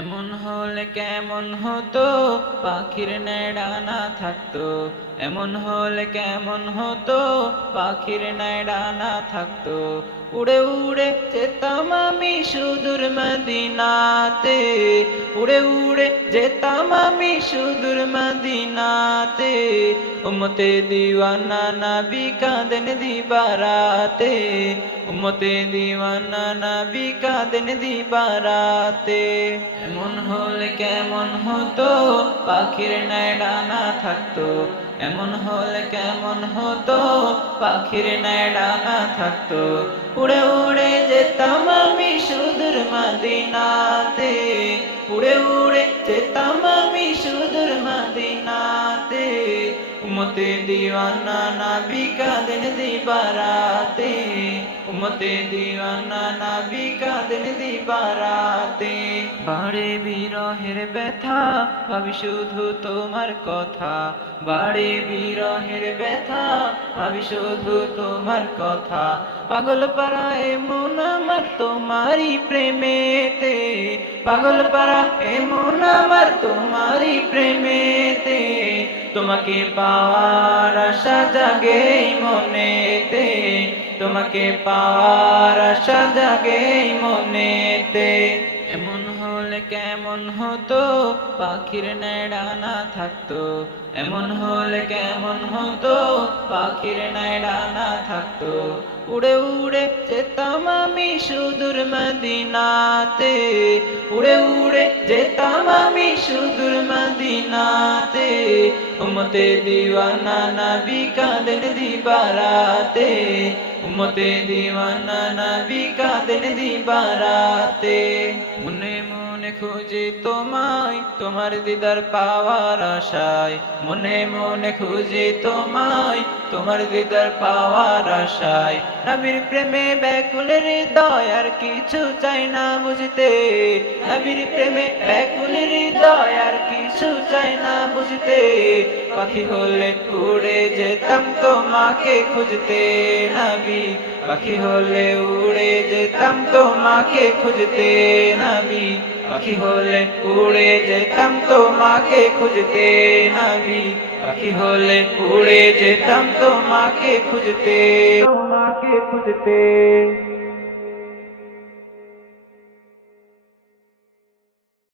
এমন হলে কেমন হতো, পাখির ন্যায় ডানা থাকতো। এমন হলে কেমন হতো, পাখির ন্যায় ডানা থাকতো। উড়ে উড়ে যেতাম আমি সুদূর মদিনাতে, উড়ে উড়ে যেতাম আমি সুদূর মদিনাতে। উম্মতে দিওয়ানা নবী কাঁদেন দিবারাতে, উম্মতে দিওয়ানা নবী কাঁদেন দিবারাতে। এমন হলে কেমন হতো, পাখির ন্যায় ডানা থাকতো। এমন হলে কেমন হতো, পাখির ন্যায় ডানা থাকতো। উড়ে উড়ে যেতাম আমি সুদূর মদিনাতে, উড়ে উড়ে যেতাম আমি সুদূর মদিনাতে। উম্মতে দিওয়ানা নবী কাঁদেন দিবারাতে, উম্মতে দিওয়ানা নবী কাঁদেন দিবারাতে। বাড়ে বিরহের ব্যথা, ভাবি শুধু তোমার কথা। বাড়ে বিরহের ব্যথা, ভাবি শুধু তোমার কথা। পাগল পাড়া এমন আমার তোমারই প্রেমেতে, পাগল পাড়া এমন আমার তোমারই প্রেমেতে। তোমাকে পাওয়ার আশা জাগে মনেতে, তোমাকে পাওয়ার আশা জাগে মনেতে। এমন হলে কেমন হতো, পাখির ন্যায় ডানা থাকতো। এমন হলে কেমন হতো, পাখির ন্যায় ডানা থাকতো। উড়ে উড়ে যেতাম আমি সুদূর মদিনাতে, উড়ে উড়ে যেতাম আমি সুদূর মদিনাতে। উম্মতে দিওয়ানা নবী কাঁদেন দিবারাতে, উম্মতে দিওয়ানা নবী কাঁদেন দিবারাতে। মনে মনে খুঁজি তোমায়, তোমার দিদার পাওয়ার আশায়। মনে মনে খুঁজি তোমায়, তোমার দিদার পাওয়ার আশায়। নবীর প্রেমে ব্যাকুল হৃদয় আর কিছু চাই না বুঝতে, নবীর প্রেমে ব্যাকুল হৃদয় আর কিছু চাই না বুঝতে। পাখি হলে উড়ে যেতাম তোমাকে খুঁজতে নবী, পাখি হলে উড়ে যেতাম তোমাকে খুঁজতে নবী। পাখি হলে উড়ে যেতাম তোমাকে খুঁজতে নবী, পাখি হলে উড়ে যেতাম তোমাকে খুঁজতে, তোমাকে খুঁজতে।